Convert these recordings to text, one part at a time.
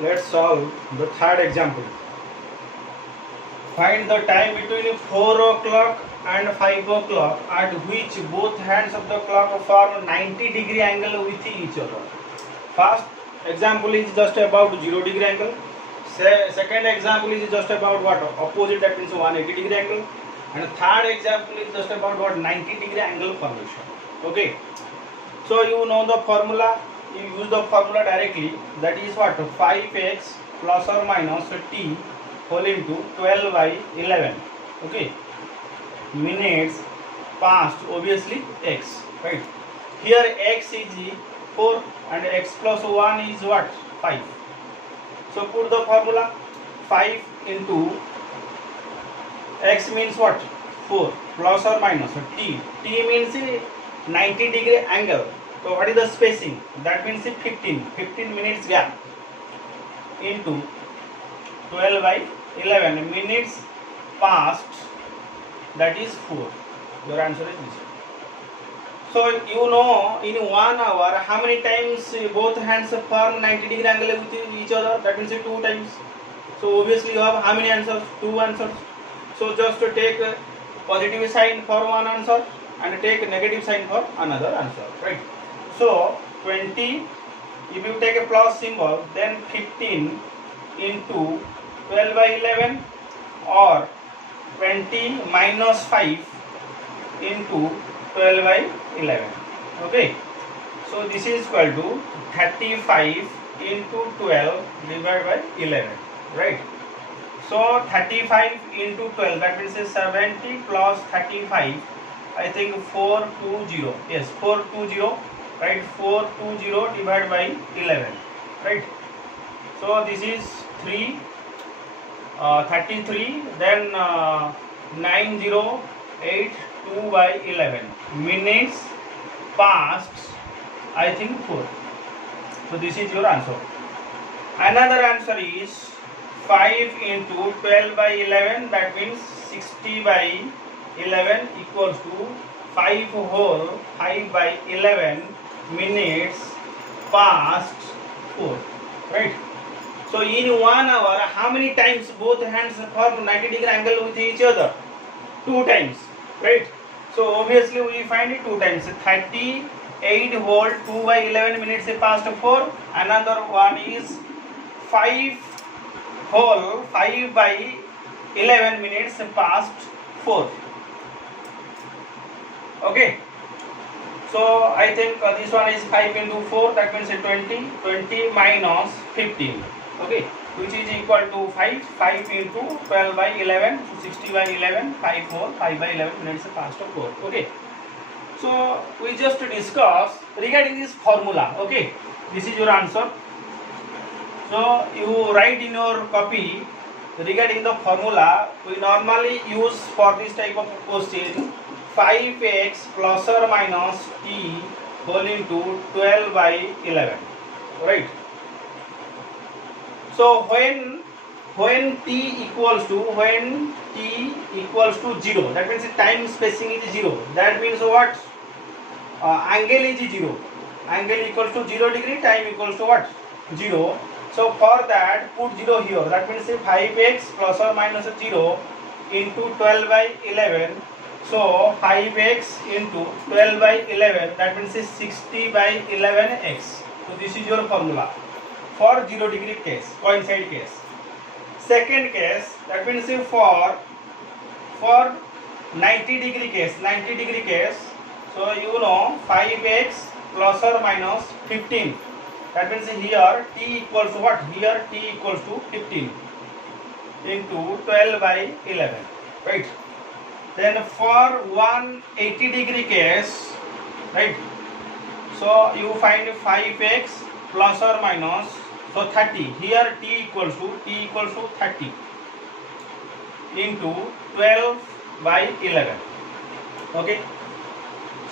Let's solve the third example. Find the time between 4 o'clock and 5 o'clock at which both hands of the clock form 90-degree angle with each other. First example is just about 0-degree angle. Second example is just about what? Opposite, that means 180-degree angle. And third example is just about what? 90-degree angle formation. Okay. So you know the formula. You use the formula directly. That is what? 5x plus or minus t whole into 12 by 11. Okay. Minutes past, obviously x. Right. Here x is 4 and x plus 1 is what? 5. So put the formula. 5 into x means what? 4 plus or minus t. T means 90-degree angle. So what is the spacing? That means 15 minutes gap into 12 by 11 minutes past, that is 4. Your answer is this. So you know in 1 hour how many times both hands form 90-degree angle with each other? That means 2 times. So obviously you have how many answers? 2 answers. So just to take a positive sign for one answer and take a negative sign for another answer, right? So 20, if you take a plus symbol, then 15 into 12 by 11, or 20 minus 5 into 12 by 11. Okay. So this is equal to 35 into 12 divided by 11, right? So 35 into 12, that means 70 plus 35, I think 420. Yes, 420, right? 420 divided by 11, right? So this is 33, then 9082 by 11 minutes past, I think 4. So this is your answer. Another answer is 5 into 12 by 11, that means 60 by 11 equals to 5 whole 5 by 11 minutes past 4, right? So in 1 hour how many times both hands form 90-degree angle with each other? 2 times, right? So obviously we find it 2 times. 38 whole 2 by 11 minutes past 4. Another one is 5 whole 5 by 11 minutes past 4. Okay. So I think this one is 5 into 4, that means 20 minus 15. Okay, which is equal to 5 into 12 by 11, so 60 by 11, 5 whole 5 by 11 minutes past 4. Okay. So we just discuss regarding this formula. Okay, this is your answer. So you write in your copy regarding the formula. We normally use for this type of question 5x plus or minus t whole into 12 by 11, right? So when t equals to 0, that means time spacing is 0. That means what? Angle is 0. Angle equals to 0 degree, time equals to what? 0. So for that put 0 here. That means 5x plus or minus 0 into 12 by 11. So 5x into 12 by 11, that means 60 by 11x. So this is your formula for 0 degree case, coincide case. Second case, that means for 90 degree case, so you know 5x plus or minus 15. That means here t equals to what? Here t equals to 15 into 12 by 11, right? Then for 180 degree case, right? So you find 5x plus or minus, so 30. Here t equals to 30 into 12 by 11. Okay.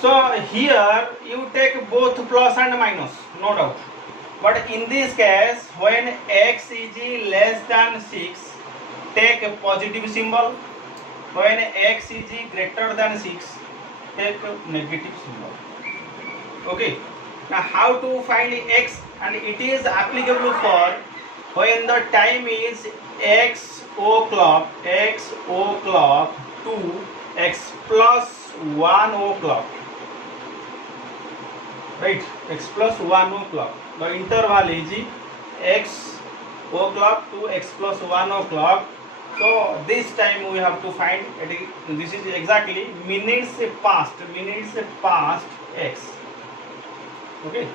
So here you take both plus and minus, no doubt. But in this case, when x is less than 6, take a positive symbol. When x is greater than 6, take a negative symbol. Okay. Now how to find x, and it is applicable for when the time is x o'clock to x plus 1 o'clock, right? X plus 1 o'clock, the interval is x o'clock to x plus 1 o'clock. So this time we have to find this is exactly minutes past x. Okay,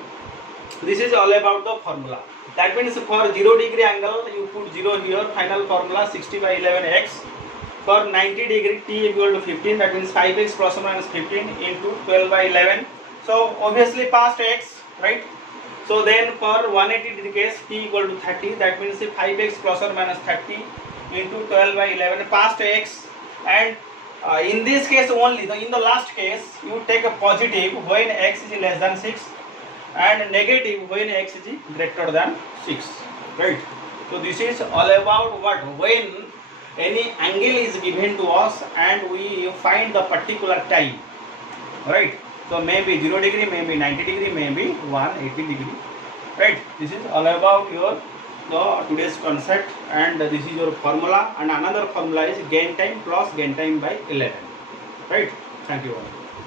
this is all about the formula. That means for 0 degree angle you put 0 here, final formula 60/11x. For 90 degree t equal to 15, that means 5x plus or minus 15 into 12/11. So obviously past x, right? So then for 180 degree case t equal to 30, that means 5x plus or minus 30 into 12/11 past x. And in this case only, in the last case you take a positive when x is less than 6 and negative when x is greater than 6, right? So this is all about what, when any angle is given to us and we find the particular time, right? So maybe 0 degree, maybe 90 degree, maybe 180 degree, right? This is all about your today's concept, and this is your formula, and another formula is gain time plus gain time by 11, right? Thank you all.